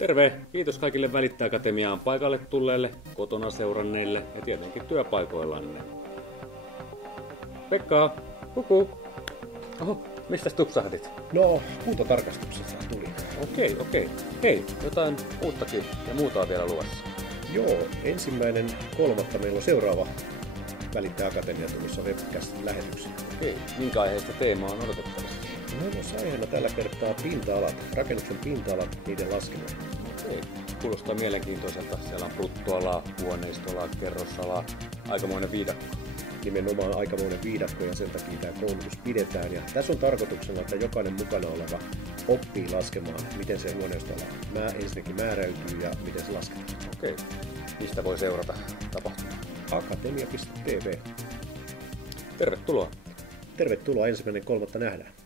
Terve! Kiitos kaikille Välittää Akatemiaan paikalle tulleille, kotona seuranneille ja tietenkin työpaikoillanne. Pekka! Kuku! Oho, mistä tupsahdit? No, kuntotarkastuksessa tuli. Okei. Hei, jotain uuttakin ja muuta on vielä luvassa. Joo, 1.3. meillä on seuraava Välittää Akatemia tulossa webcast-lähetyksiä. Okei, minkä aiheesta teema on odotettavissa? Meillä on aiheena tällä kertaa pinta-alat, rakennuksen pinta-alat, niiden laskeminen. Okei, kuulostaa mielenkiintoiselta. Siellä on bruttoalaa, huoneistoalaa, kerrosalaa, aikamoinen viidakko. Nimenomaan aikamoinen viidakko ja sen takia tämä koulutus pidetään. Ja tässä on tarkoituksena, että jokainen mukana oleva oppii laskemaan, miten se huoneistoala ensinnäkin määräytyy ja miten se lasketaan. Okei, mistä voi seurata tapahtumaa? Akatemia.tv. Tervetuloa! Tervetuloa, 1.3. nähdään.